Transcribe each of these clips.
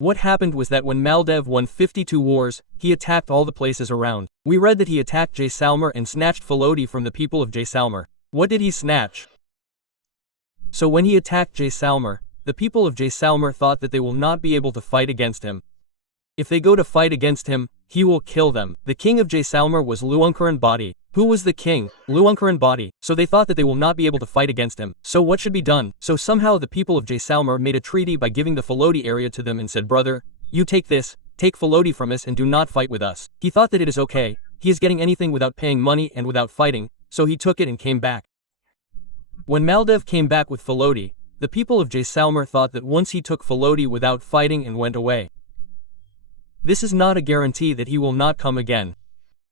What happened was that when Maldev won 52 wars, he attacked all the places around. We read that he attacked Jaisalmer and snatched Falodi from the people of Jaisalmer. What did he snatch? So when he attacked Jaisalmer, the people of Jaisalmer thought that they will not be able to fight against him. If they go to fight against him, he will kill them. The king of Jaisalmer was Luunkaran Badi. Who was the king? Luunkaran Badi. So they thought that they will not be able to fight against him. So what should be done? So somehow the people of Jaisalmer made a treaty by giving the Falodi area to them and said, brother, you take this, take Falodi from us and do not fight with us. He thought that it is okay, he is getting anything without paying money and without fighting, so he took it and came back. When Maldev came back with Falodi, the people of Jaisalmer thought that once he took Falodi without fighting and went away. This is not a guarantee that he will not come again.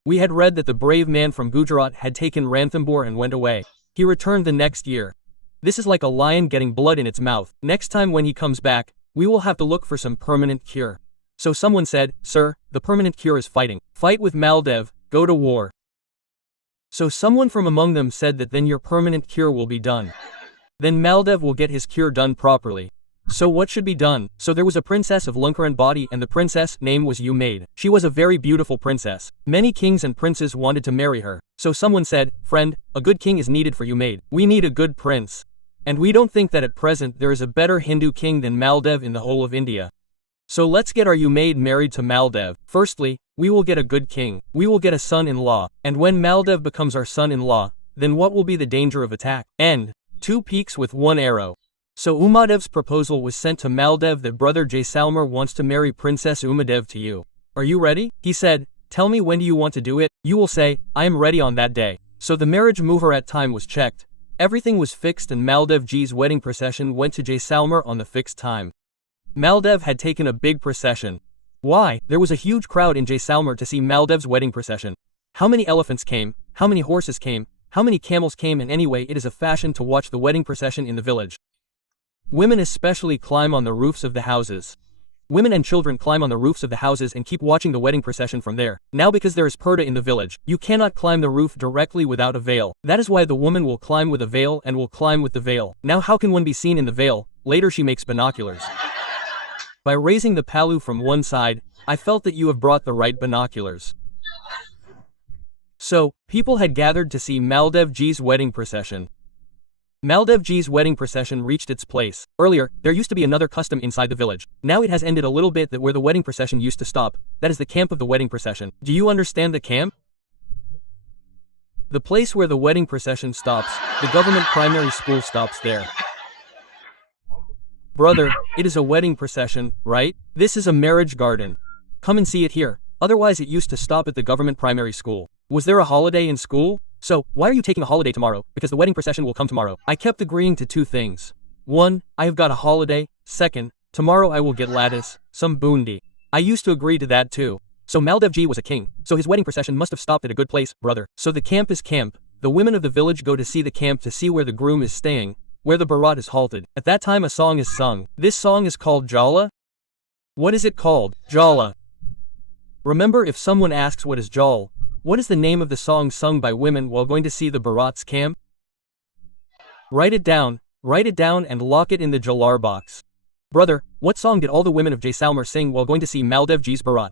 We had read that the brave man from Gujarat had taken Ranthambore and went away. He returned the next year. This is like a lion getting blood in its mouth. Next time when he comes back, we will have to look for some permanent cure. So someone said, sir, the permanent cure is fighting. Fight with Maldev, go to war. So someone from among them said that then your permanent cure will be done. Then Maldev will get his cure done properly. So what should be done? So there was a princess of Luunkaran Badi and the princess' name was Umaid. She was a very beautiful princess. Many kings and princes wanted to marry her. So someone said, friend, a good king is needed for Umaid. We need a good prince. And we don't think that at present there is a better Hindu king than Maldev in the whole of India. So let's get our Umaid married to Maldev. Firstly, we will get a good king. We will get a son-in-law. And when Maldev becomes our son-in-law, then what will be the danger of attack? End. 2 peaks with 1 arrow. So Umadev's proposal was sent to Maldev that brother Jaisalmer wants to marry Princess Umadev to you. Are you ready? He said, tell me when do you want to do it? You will say, I am ready on that day. So the marriage muhurat time was checked. Everything was fixed and Maldev Ji's wedding procession went to Jaisalmer on the fixed time. Maldev had taken a big procession. Why? There was a huge crowd in Jaisalmer to see Maldev's wedding procession. How many elephants came? How many horses came? How many camels came? And anyway, it is a fashion to watch the wedding procession in the village. Women especially climb on the roofs of the houses. Women and children climb on the roofs of the houses and keep watching the wedding procession from there. Now because there is purdah in the village, you cannot climb the roof directly without a veil. That is why the woman will climb with a veil and will climb with the veil. Now how can one be seen in the veil? Later she makes binoculars. By raising the palu from one side, I felt that you have brought the right binoculars. So, people had gathered to see Maldev Ji's wedding procession. Maldev Ji's wedding procession reached its place. Earlier, there used to be another custom inside the village. Now it has ended a little bit that where the wedding procession used to stop, that is the camp of the wedding procession. Do you understand the camp? The place where the wedding procession stops, the government primary school stops there. Brother, it is a wedding procession, right? This is a marriage garden. Come and see it here. Otherwise it used to stop at the government primary school. Was there a holiday in school? So, why are you taking a holiday tomorrow? Because the wedding procession will come tomorrow. I kept agreeing to 2 things. 1, I have got a holiday. 2nd, tomorrow I will get lattice, some boondi. I used to agree to that too. So Maldev Ji was a king, so his wedding procession must have stopped at a good place, brother. So the camp is camp. The women of the village go to see the camp to see where the groom is staying, where the barat is halted. At that time a song is sung. This song is called Jala. What is it called? Jala. Remember, if someone asks what is Jal, what is the name of the song sung by women while going to see the barat's camp? Write it down and lock it in the Jalar box. Brother, what song did all the women of Jaisalmer sing while going to see Maldev Ji's barat?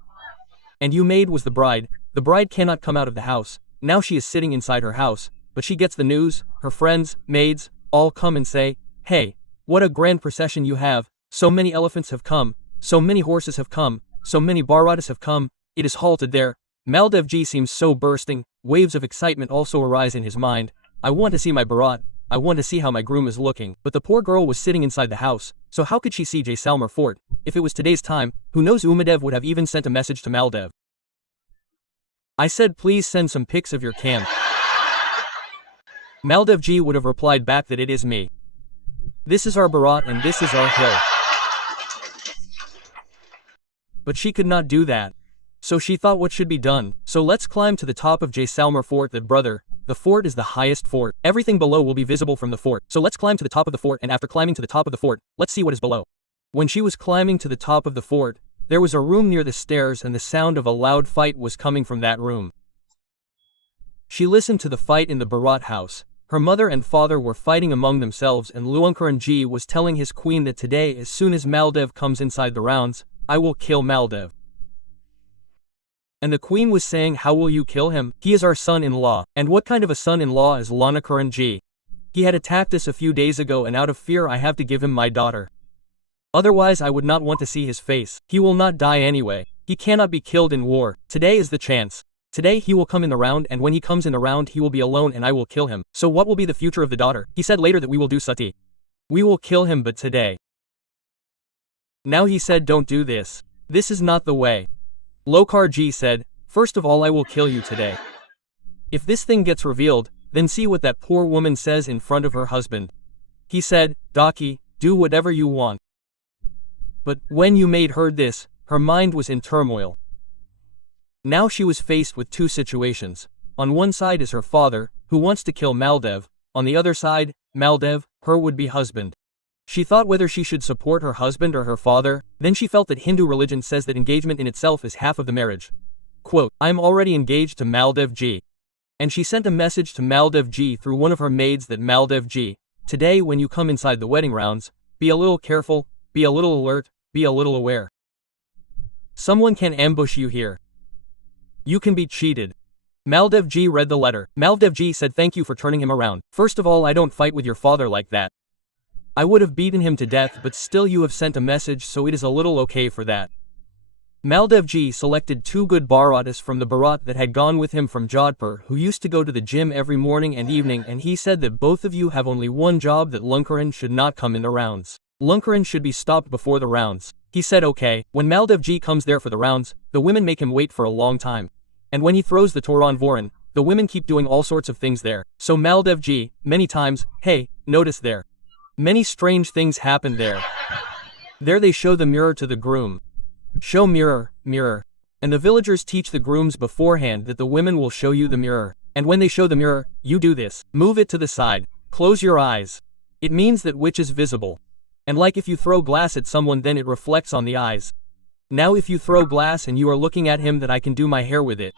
And Umaid was the bride. The bride cannot come out of the house. Now she is sitting inside her house, but she gets the news. Her friends, maids, all come and say, hey, what a grand procession you have. So many elephants have come. So many horses have come. So many baratas have come. It is halted there. Maldev Ji seems so bursting. Waves of excitement also arise in his mind. I want to see my barat. I want to see how my groom is looking. But the poor girl was sitting inside the house, so how could she see Jaisalmer fort? If it was today's time, who knows, Umadev would have even sent a message to Maldev. I said, please send some pics of your camp. Maldev Ji would have replied back that it is me. This is our barat and this is our hill. But she could not do that. So she thought what should be done. So let's climb to the top of Jaisalmer fort. That brother, the fort is the highest fort. Everything below will be visible from the fort. So let's climb to the top of the fort, and after climbing to the top of the fort, let's see what is below. When she was climbing to the top of the fort, there was a room near the stairs and the sound of a loud fight was coming from that room. She listened to the fight in the barat house. Her mother and father were fighting among themselves and Luunkaran Ji was telling his queen that today as soon as Maldev comes inside the rounds, I will kill Maldev. And the queen was saying, how will you kill him? He is our son-in-law. And what kind of a son-in-law is Lanakaran Ji? He had attacked us a few days ago and out of fear I have to give him my daughter. Otherwise I would not want to see his face. He will not die anyway. He cannot be killed in war. Today is the chance. Today he will come in the round, and when he comes in the round he will be alone and I will kill him. So what will be the future of the daughter? He said later that we will do sati. We will kill him, but today. Now he said don't do this. This is not the way. Lokar Ji said, first of all I will kill you today. If this thing gets revealed, then see what that poor woman says in front of her husband. He said, Daki, do whatever you want. But when Umaid heard this, her mind was in turmoil. Now she was faced with two situations. On one side is her father, who wants to kill Maldev. On the other side, Maldev, her would-be husband. She thought whether she should support her husband or her father. Then she felt that Hindu religion says that engagement in itself is half of the marriage. Quote, I am already engaged to Maldev Ji. And she sent a message to Maldev Ji through one of her maids that Maldev Ji, today when you come inside the wedding rounds, be a little careful, be a little alert, be a little aware. Someone can ambush you here. You can be cheated. Maldev Ji read the letter. Maldev Ji said thank you for turning him around. First of all I don't fight with your father like that. I would have beaten him to death, but still you have sent a message, so it is a little okay for that. Maldev Ji selected two good Bharatas from the Bharat that had gone with him from Jodhpur, who used to go to the gym every morning and evening, and he said that both of you have only one job, that Lankaran should not come in the rounds. Lankaran should be stopped before the rounds. He said okay. When Maldev Ji comes there for the rounds, the women make him wait for a long time. And when he throws the Toran Voran, the women keep doing all sorts of things there. So Maldev Ji, many times, hey, notice there. Many strange things happen there. There they show the mirror to the groom. Show mirror, mirror. And the villagers teach the grooms beforehand that the women will show you the mirror. And when they show the mirror, you do this. Move it to the side. Close your eyes. It means that which is visible. And like if you throw glass at someone, then it reflects on the eyes. Now if you throw glass and you are looking at him, that I can do my hair with it.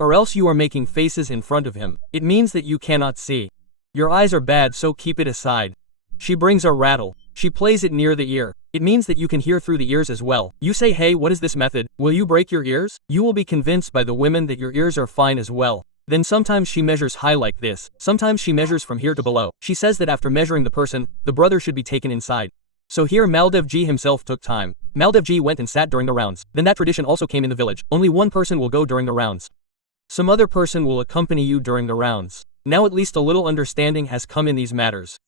Or else you are making faces in front of him. It means that you cannot see. Your eyes are bad, so keep it aside. She brings a rattle. She plays it near the ear. It means that you can hear through the ears as well. You say, hey, what is this method? Will you break your ears? You will be convinced by the women that your ears are fine as well. Then sometimes she measures high like this. Sometimes she measures from here to below. She says that after measuring the person, the brother should be taken inside. So here Maldev Ji himself took time. Maldev Ji went and sat during the rounds. Then that tradition also came in the village. Only one person will go during the rounds. Some other person will accompany you during the rounds. Now at least a little understanding has come in these matters.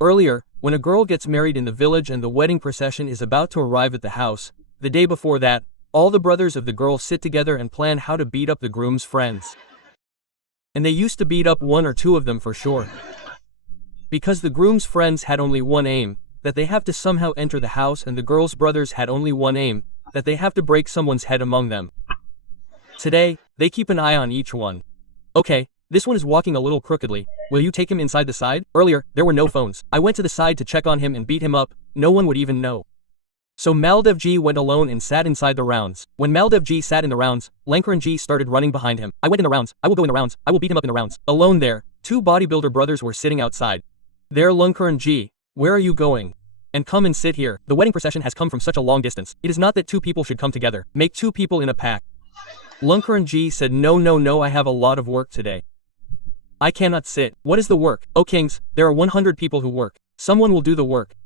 Earlier, when a girl gets married in the village and the wedding procession is about to arrive at the house, the day before that, all the brothers of the girl sit together and plan how to beat up the groom's friends. And they used to beat up one or two of them for sure. Because the groom's friends had only one aim, that they have to somehow enter the house, and the girl's brothers had only one aim, that they have to break someone's head among them. Today, they keep an eye on each one. Okay. This one is walking a little crookedly. Will you take him inside the side? Earlier, there were no phones. I went to the side to check on him and beat him up. No one would even know. So Maldev Ji went alone and sat inside the rounds. When Maldev Ji sat in the rounds, Lankaran Ji started running behind him. I went in the rounds. I will go in the rounds. I will beat him up in the rounds. Alone there, two bodybuilder brothers were sitting outside. There, Lankaran Ji, where are you going? And come and sit here. The wedding procession has come from such a long distance. It is not that two people should come together. Make two people in a pack. Lankaran Ji said, no, I have a lot of work today. I cannot sit. What is the work? O kings, there are 100 people who work. Someone will do the work.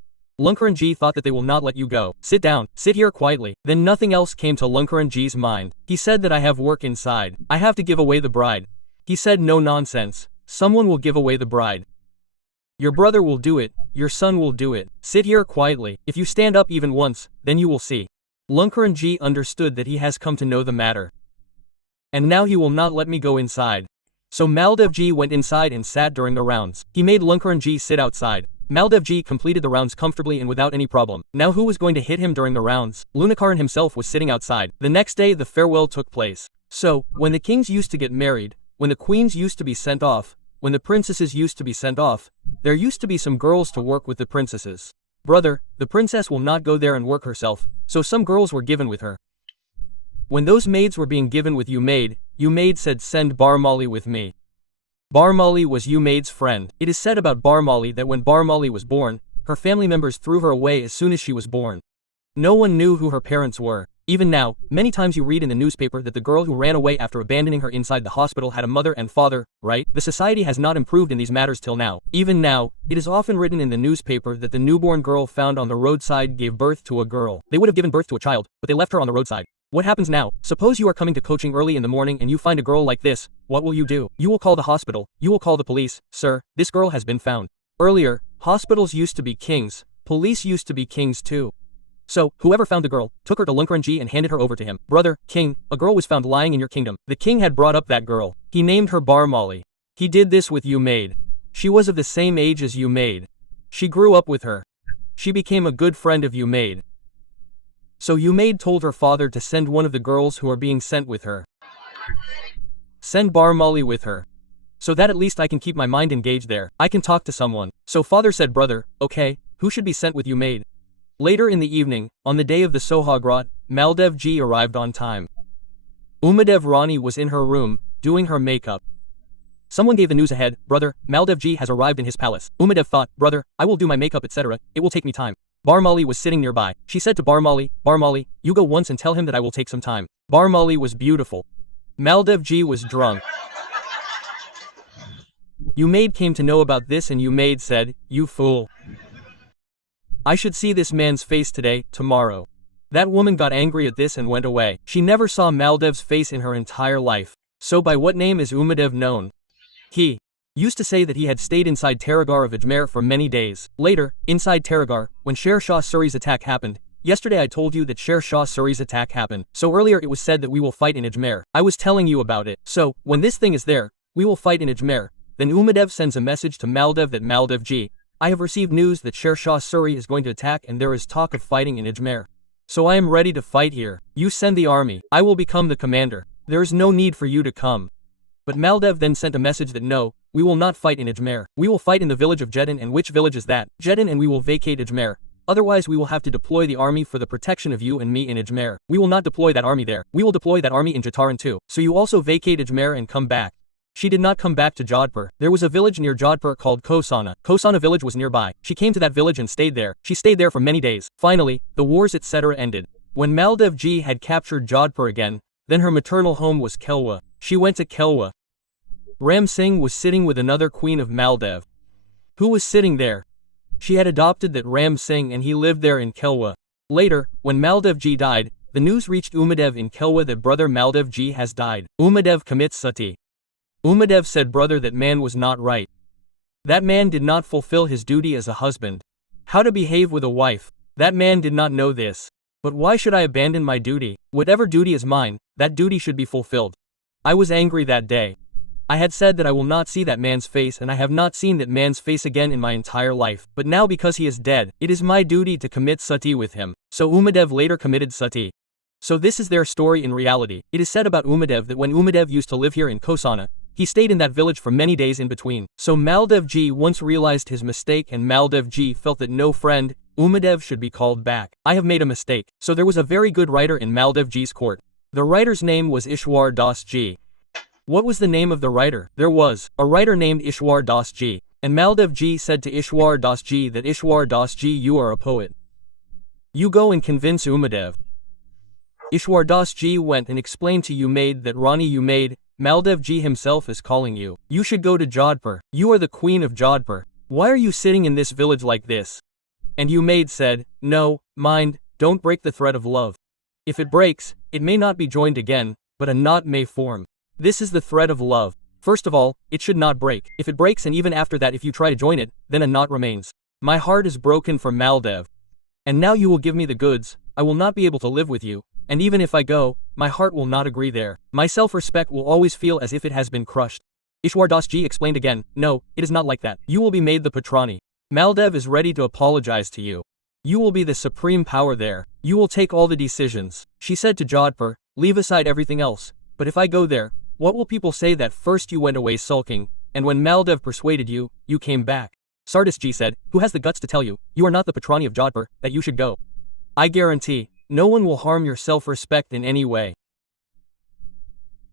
Lankaran Ji thought that they will not let you go. Sit down. Sit here quietly. Then nothing else came to Lankaran Ji's mind. He said that I have work inside. I have to give away the bride. He said no nonsense. Someone will give away the bride. Your brother will do it. Your son will do it. Sit here quietly. If you stand up even once, then you will see. Lankaran Ji understood that he has come to know the matter. And now he will not let me go inside. So Maldev Ji went inside and sat during the rounds. He made Lankaran Ji sit outside. Maldev Ji completed the rounds comfortably and without any problem. Now who was going to hit him during the rounds? Lunakaran himself was sitting outside. The next day the farewell took place. So, when the kings used to get married, when the queens used to be sent off, when the princesses used to be sent off, there used to be some girls to work with the princesses. Brother, the princess will not go there and work herself, so some girls were given with her. When those maids were being given with Umaid said send Barmali with me. Barmali was Umaid's friend. It is said about Barmali that when Barmali was born, her family members threw her away as soon as she was born. No one knew who her parents were. Even now, many times you read in the newspaper that the girl who ran away after abandoning her inside the hospital had a mother and father, right? The society has not improved in these matters till now. Even now, it is often written in the newspaper that the newborn girl found on the roadside gave birth to a girl. They would have given birth to a child, but they left her on the roadside. What happens now? Suppose you are coming to coaching early in the morning and you find a girl like this. What will you do? You will call the hospital. You will call the police. Sir, this girl has been found. Earlier, hospitals used to be kings. Police used to be kings too. So, whoever found the girl, took her to Lunkranji and handed her over to him. Brother, king, a girl was found lying in your kingdom. The king had brought up that girl. He named her Barmali. He did this with Umaid. She was of the same age as Umaid. She grew up with her. She became a good friend of Umaid. So Umaid told her father to send one of the girls who are being sent with her. Send Barmali with her. So that at least I can keep my mind engaged there. I can talk to someone. So father said, brother, okay, who should be sent with Umaid? Later in the evening, on the day of the Sohagrat, Maldev ji arrived on time. Umadev Rani was in her room, doing her makeup. Someone gave the news ahead, brother, Maldev ji has arrived in his palace. Umadev thought, brother, I will do my makeup etc., it will take me time. Barmali was sitting nearby. She said to Barmali, Barmali, you go once and tell him that I will take some time. Barmali was beautiful. Maldev ji was drunk. Umaid came to know about this and Umaid said, you fool. I should see this man's face today, tomorrow. That woman got angry at this and went away. She never saw Maldev's face in her entire life. So by what name is Umadev known? He used to say that he had stayed inside Taragar of Ajmer for many days. Later, inside Taragar, when Sher Shah Suri's attack happened, yesterday I told you that Sher Shah Suri's attack happened. So earlier it was said that we will fight in Ajmer. I was telling you about it. So, when this thing is there, we will fight in Ajmer. Then Umadev sends a message to Maldev that Maldev ji, I have received news that Sher Shah Suri is going to attack and there is talk of fighting in Ajmer. So I am ready to fight here. You send the army. I will become the commander. There is no need for you to come. But Maldev then sent a message that no, we will not fight in Ajmer. We will fight in the village of Jedin, and which village is that? Jedin, and we will vacate Ajmer. Otherwise we will have to deploy the army for the protection of you and me in Ajmer. We will not deploy that army there. We will deploy that army in Jataran too. So you also vacate Ajmer and come back. She did not come back to Jodhpur. There was a village near Jodhpur called Kosana. Kosana village was nearby. She came to that village and stayed there. She stayed there for many days. Finally, the wars etc. ended. When Maldev ji had captured Jodhpur again, then her maternal home was Kelwa. She went to Kelwa. Ram Singh was sitting with another queen of Maldev. Who was sitting there? She had adopted that Ram Singh and he lived there in Kelwa. Later, when Maldev ji died, the news reached Umadev in Kelwa that brother Maldev ji has died. Umadev commits sati. Umadev said brother that man was not right. That man did not fulfill his duty as a husband. How to behave with a wife. That man did not know this. But why should I abandon my duty? Whatever duty is mine, that duty should be fulfilled. I was angry that day. I had said that I will not see that man's face and I have not seen that man's face again in my entire life. But now because he is dead, it is my duty to commit sati with him. So Umadev later committed sati. So this is their story in reality. It is said about Umadev that when Umadev used to live here in Kosana, he stayed in that village for many days in between. So Maldev ji once realized his mistake and Maldev ji felt that no friend, Umadev should be called back. I have made a mistake. So there was a very good writer in Maldev ji's court. The writer's name was Ishwar Das ji. What was the name of the writer? There was a writer named Ishwar Das ji. And Maldev ji said to Ishwar Das ji that Ishwar Das ji, you are a poet. You go and convince Umadev. Ishwar Das ji went and explained to Umaid that Rani Umaid, Maldev ji himself is calling you. You should go to Jodhpur. You are the queen of Jodhpur. Why are you sitting in this village like this? And Umaid said, no, mind, don't break the thread of love. If it breaks, it may not be joined again, but a knot may form. This is the thread of love. First of all, it should not break. If it breaks and even after that if you try to join it, then a knot remains. My heart is broken for Maldev. And now you will give me the goods, I will not be able to live with you. And even if I go, my heart will not agree there. My self-respect will always feel as if it has been crushed. Ishwar Das ji explained again, no, it is not like that. You will be made the Patrani. Maldev is ready to apologize to you. You will be the supreme power there. You will take all the decisions. She said to Jodhpur, leave aside everything else. But if I go there, what will people say that first you went away sulking, and when Maldev persuaded you, you came back? Sardis ji said, who has the guts to tell you, you are not the Patrani of Jodhpur, that you should go? I guarantee, no one will harm your self-respect in any way.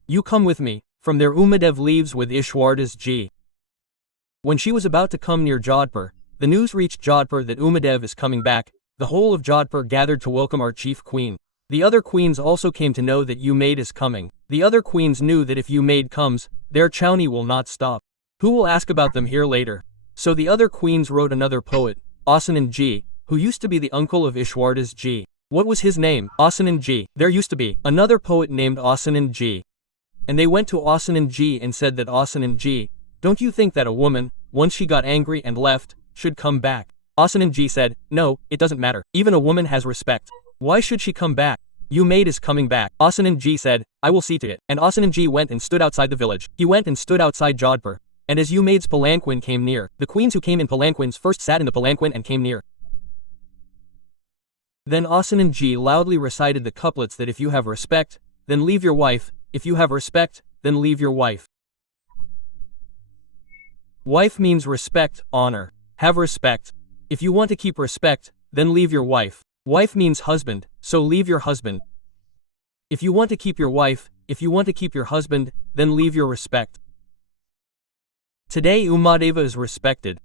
You come with me. From there Umadev leaves with Ishwardas ji. When she was about to come near Jodhpur, the news reached Jodhpur that Umadev is coming back, The whole of Jodhpur gathered to welcome our chief queen. The other queens also came to know that Umaid is coming. The other queens knew that if Umaid comes, their chowni will not stop. Who will ask about them here later? So the other queens wrote another poet, Asanand Ji, who used to be the uncle of Ishwardas Ji. What was his name? Asanand Ji. There used to be another poet named Asanand Ji. And they went to Asanand Ji and said that Asanand Ji, don't you think that a woman, once she got angry and left, should come back? Asanand Ji said, no, it doesn't matter. Even a woman has respect. Why should she come back? Umaid is coming back. Asanand Ji said, I will see to it. And Asanand Ji went and stood outside the village. He went and stood outside Jodhpur. And as Umaid's palanquin came near, the queens who came in palanquins first sat in the palanquin and came near. Then Asanand Ji loudly recited the couplets that if you have respect, then leave your wife, if you have respect, then leave your wife. Wife means respect, honor. Have respect. If you want to keep respect, then leave your wife. Wife means husband, so leave your husband. If you want to keep your wife, if you want to keep your husband, then leave your respect. Today Umadeva is respected.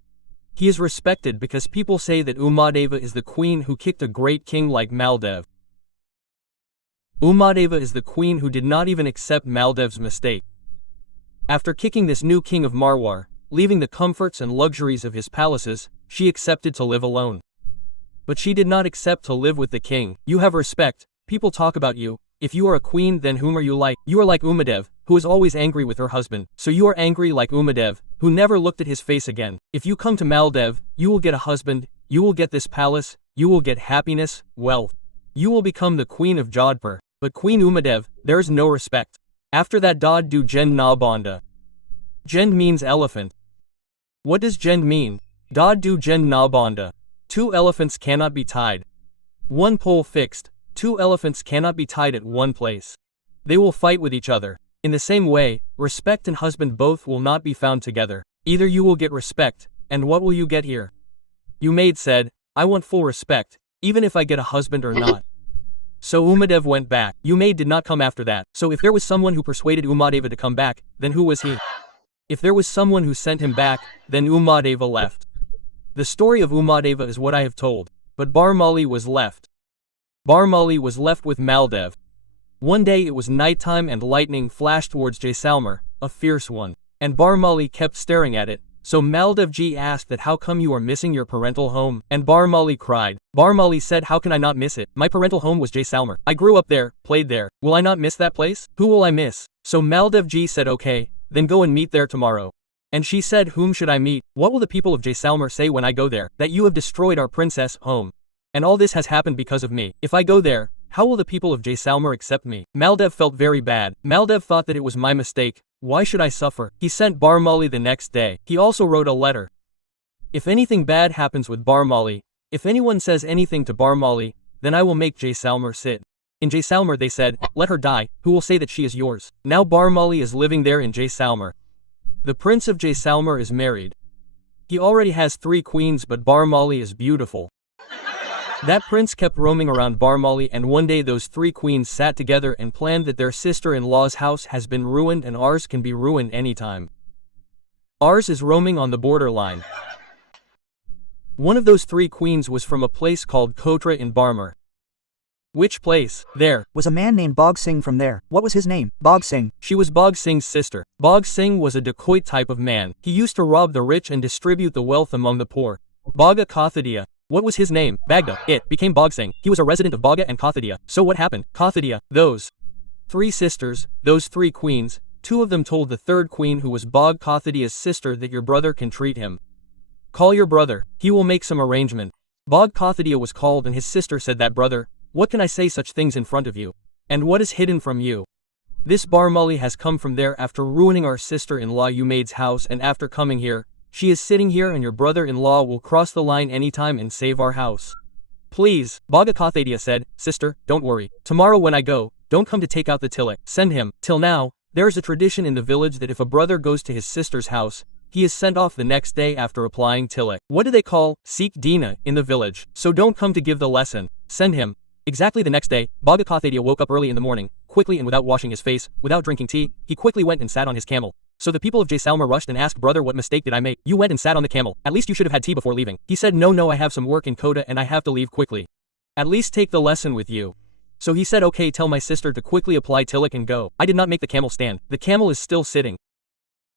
He is respected because people say that Umadeva is the queen who kicked a great king like Maldev. Umadeva is the queen who did not even accept Maldev's mistake. After kicking this new king of Marwar, leaving the comforts and luxuries of his palaces, she accepted to live alone. But she did not accept to live with the king. You have respect, people talk about you. If you are a queen, then whom are you like? You are like Umadev, who is always angry with her husband. So you are angry like Umadev, who never looked at his face again. If you come to Maldev, you will get a husband, you will get this palace, you will get happiness, wealth. You will become the queen of Jodhpur. But Queen Umadev, there is no respect. After that Dod do Jend na banda. Jend means elephant. What does Jend mean? Dod do Jend na banda. Two elephants cannot be tied. One pole fixed. Two elephants cannot be tied at one place. They will fight with each other. In the same way, respect and husband both will not be found together. Either you will get respect, and what will you get here? Umaid said, I want full respect, even if I get a husband or not. So Umadev went back. Umaid did not come after that. So if there was someone who persuaded Umadeva to come back, then who was he? If there was someone who sent him back, then Umadeva left. The story of Umadeva is what I have told. But Barmali was left. Barmali was left with Maldev. One day it was nighttime and lightning flashed towards Jaisalmer, a fierce one. And Barmali kept staring at it. So Maldev Ji asked that how come you are missing your parental home? And Barmali cried. Barmali said how can I not miss it? My parental home was Jaisalmer. I grew up there, played there. Will I not miss that place? Who will I miss? So Maldev Ji said okay, then go and meet there tomorrow. And she said whom should I meet? What will the people of Jaisalmer say when I go there? That you have destroyed our princess home. And all this has happened because of me. If I go there, how will the people of Jaisalmer accept me? Maldev felt very bad. Maldev thought that it was my mistake. Why should I suffer? He sent Barmali the next day. He also wrote a letter. If anything bad happens with Barmali, if anyone says anything to Barmali, then I will make Jaisalmer sit. In Jaisalmer they said, let her die, who will say that she is yours? Now Barmali is living there in Jaisalmer. The prince of Jaisalmer is married. He already has 3 queens but Barmali is beautiful. That prince kept roaming around Barmali and one day those 3 queens sat together and planned that their sister-in-law's house has been ruined and ours can be ruined anytime. Ours is roaming on the borderline. One of those 3 queens was from a place called Kotra in Barmer. Which place? There. Was a man named Bog Singh from there. What was his name? Bog Singh. She was Bog Singh's sister. Bog Singh was a dacoit type of man. He used to rob the rich and distribute the wealth among the poor. Baga Kathadia. What was his name? Bagda. It became Bog Singh. He was a resident of Baga and Kathadia. So what happened? Kathadia. Those 3 sisters, those 3 queens, 2 of them told the 3rd queen who was Bog Kathadia's sister that your brother can treat him. Call your brother. He will make some arrangement. Bog Kathadia was called and his sister said that brother, what can I say such things in front of you? And what is hidden from you? This Barmali has come from there after ruining our sister-in-law Umaid's house and after coming here, she is sitting here and your brother-in-law will cross the line anytime and save our house. Please, Bhaga Kathadia said, sister, don't worry. Tomorrow when I go, don't come to take out the tilak. Send him. Till now, there is a tradition in the village that if a brother goes to his sister's house, he is sent off the next day after applying tilak. What do they call Sikh Dina in the village? So don't come to give the lesson. Send him. Exactly the next day, Bhaga Kathadia woke up early in the morning, quickly and without washing his face, without drinking tea, he quickly went and sat on his camel. So the people of Jaisalmer rushed and asked, brother, what mistake did I make? You went and sat on the camel. At least you should have had tea before leaving. He said, no, I have some work in Kota and I have to leave quickly. At least take the lesson with you. So he said, okay, tell my sister to quickly apply tighluq and go. I did not make the camel stand. The camel is still sitting.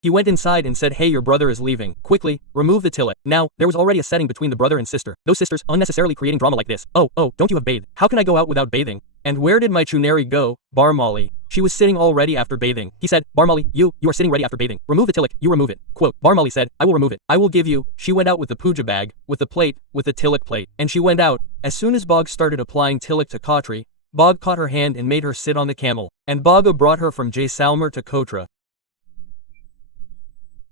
He went inside and said, hey, your brother is leaving. Quickly, remove the tighluq. Now, there was already a setting between the brother and sister. Those sisters, unnecessarily creating drama like this. Oh, don't you have bathed? How can I go out without bathing? And where did my chunari go? Barmali. She was sitting all ready after bathing. He said, Barmali, you are sitting ready after bathing. Remove the tighluq, you remove it. Quote, Barmali said, I will remove it. I will give you. She went out with the puja bag, with the plate, with the tighluq plate. And she went out. As soon as Bog started applying tighluq to Khatri, Bog caught her hand and made her sit on the camel. And Baga brought her from Jaisalmer to Kotra.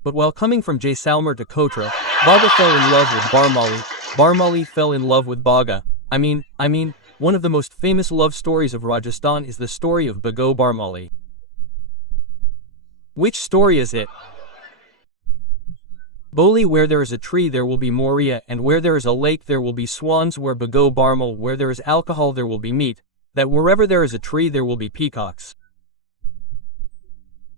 But while coming from Jaisalmer to Kotra, Baga fell in love with Barmali. Barmali fell in love with Baga. I mean, one of the most famous love stories of Rajasthan is the story of Bago Barmali. Which story is it? Boli, where there is a tree there will be moria, and where there is a lake there will be swans, where Bago Barmal, where there is alcohol there will be meat, that wherever there is a tree there will be peacocks.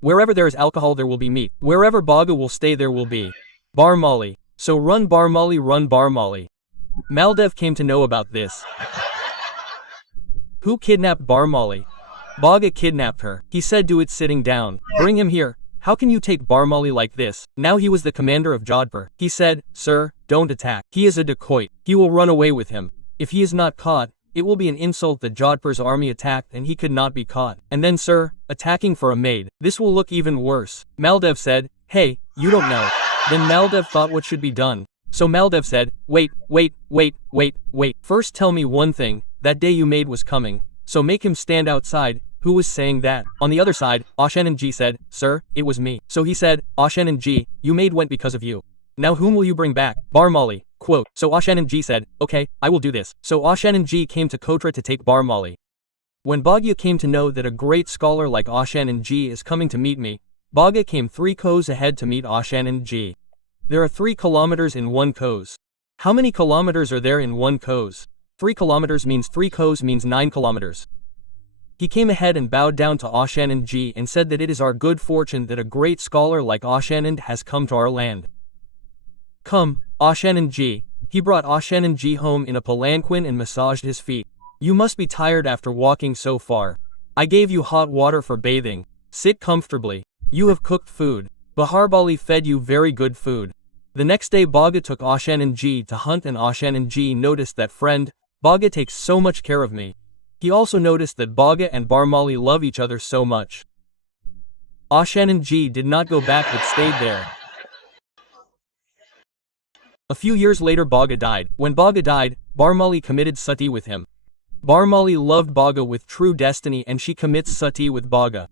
Wherever there is alcohol there will be meat, wherever Baga will stay there will be Barmali. So run Barmali, run Barmali. Maldev came to know about this. Who kidnapped Barmali? Baga kidnapped her. He said, do it sitting down. Bring him here. How can you take Barmali like this? Now he was the commander of Jodhpur. He said, sir, don't attack. He is a dacoit. He will run away with him. If he is not caught, it will be an insult that Jodhpur's army attacked and he could not be caught. And then, sir, attacking for a maid. This will look even worse. Maldev said, hey, you don't know. Then Maldev thought what should be done. So Maldev said, wait. First tell me one thing. That day you maid was coming. So make him stand outside. Who was saying that? On the other side, Ashananji said, sir, it was me. So he said, Ashananji, you maid went because of you. Now whom will you bring back? Barmali. Quote, so Ashananji said, okay, I will do this. So Ashananji came to Kotra to take Barmali. When Bhagya came to know that a great scholar like Ashananji is coming to meet me, Bhagya came 3 kos ahead to meet Ashananji. There are 3 kilometers in 1 kos. How many kilometers are there in 1 kos? 3 kilometers means 3 kos means 9 kilometers. He came ahead and bowed down to Ashananji and said that it is our good fortune that a great scholar like Ashanand has come to our land. Come, Ashananji. He brought Ashananji home in a palanquin and massaged his feet. You must be tired after walking so far. I gave you hot water for bathing. Sit comfortably. You have cooked food. Baharbali fed you very good food. The next day Bhaga took Ashananji to hunt and Ashananji noticed that friend, Bhaga takes so much care of me. He also noticed that Bhaga and Barmali love each other so much. Ashananji did not go back but stayed there. A few years later Bhaga died. When Bhaga died, Barmali committed sati with him. Barmali loved Bhaga with true destiny and she commits sati with Bhaga.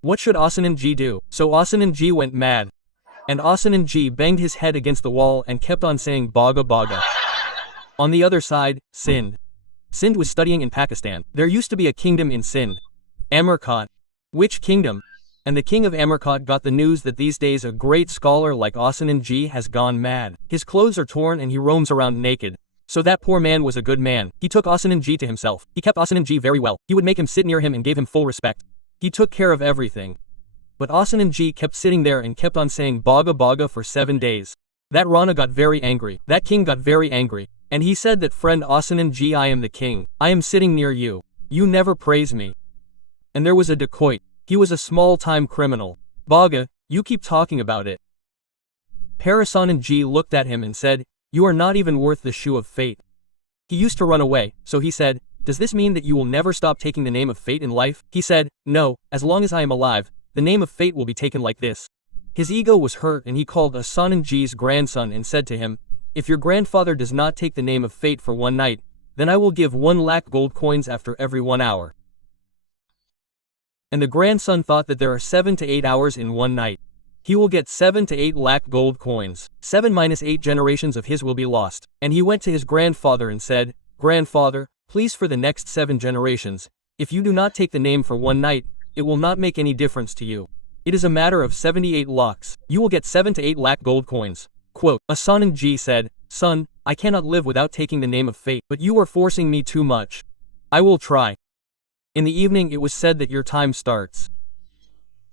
What should Ashananji do? So Ashananji went mad. And Ashananji banged his head against the wall and kept on saying Bhaga Bhaga. On the other side, Sindh. Sindh was studying in Pakistan. There used to be a kingdom in Sindh. Amarkot. Which kingdom? And the king of Amarkot got the news that these days a great scholar like Ashananji has gone mad. His clothes are torn and he roams around naked. So that poor man was a good man. He took Ashananji to himself. He kept Ashananji very well. He would make him sit near him and gave him full respect. He took care of everything. But Ashananji kept sitting there and kept on saying Bhaga Bhaga for 7 days. That Rana got very angry. That king got very angry. And he said that friend Ashananji, I am the king. I am sitting near you. You never praise me. And there was a dacoit. He was a small-time criminal. Bhaga, you keep talking about it. Parasananji looked at him and said, you are not even worth the shoe of fate. He used to run away, so he said, does this mean that you will never stop taking the name of fate in life? He said, no, as long as I am alive, the name of fate will be taken like this. His ego was hurt and he called Ashananji's grandson and said to him, if your grandfather does not take the name of fate for 1 night, then I will give 1 lakh gold coins after every 1 hour. And the grandson thought that there are 7 to 8 hours in 1 night. He will get 7 to 8 lakh gold coins. 7 minus 8 generations of his will be lost. And he went to his grandfather and said, Grandfather, please for the next 7 generations, if you do not take the name for 1 night, it will not make any difference to you. It is a matter of 78 lakhs. You will get 7 to 8 lakh gold coins. Quote, Ashananji said, son, I cannot live without taking the name of fate, but you are forcing me too much. I will try. In the evening it was said that your time starts.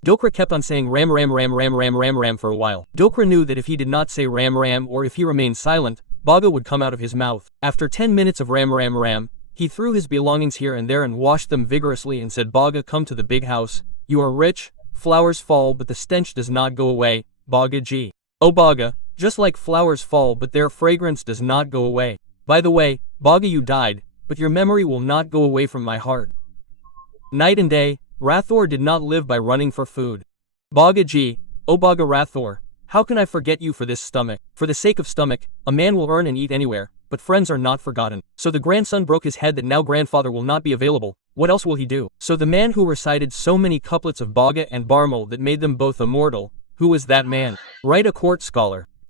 Dokra kept on saying ram ram ram ram ram ram ram for a while. Dokra knew that if he did not say ram ram or if he remained silent, Bhaga would come out of his mouth. After 10 minutes of ram ram ram, he threw his belongings here and there and washed them vigorously and said, Bhaga, come to the big house. You are rich, flowers fall but the stench does not go away, Bhaga ji. Oh Bhaga, just like flowers fall but their fragrance does not go away. By the way, Bhaga, you died, but your memory will not go away from my heart. Night and day, Rathore did not live by running for food. Bhaga ji, oh Bhaga Rathore, how can I forget you for this stomach? For the sake of stomach, a man will earn and eat anywhere, but friends are not forgotten. So the grandson broke his head that now grandfather will not be available. What else will he do? So the man who recited so many couplets of Bhaga and Barmal that made them both immortal, who was that man? Write a court scholar.